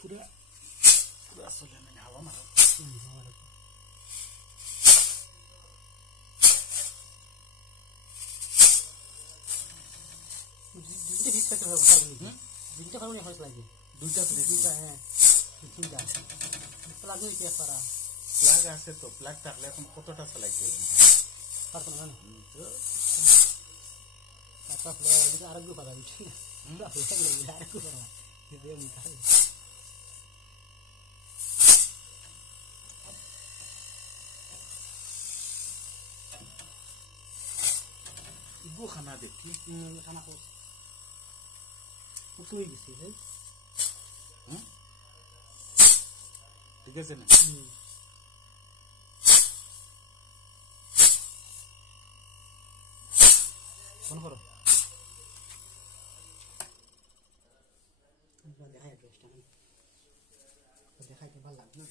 পুরা পুরা চলে মানে হাওয়া মারা দুইটা হিট করতে হবে দুইটা কারণে হয়তো লাগবে দুইটা হ্যাঁ তিনটা প্লাগ হইতে পারা প্লাগ আছে তো প্লাগ থাকলে এখন কতটা চালাইতে পারতো না তো তারপর প্লাগ আরেকটু পারা বুঝছি না আরেকটু পারা দিয়ে মুখা ইবু খানা দেখি খানা কো তুই গেছিস হ্যাঁ ঠিক আছে না মনে করো দেখাই দেখাইতে ভালো লাগবে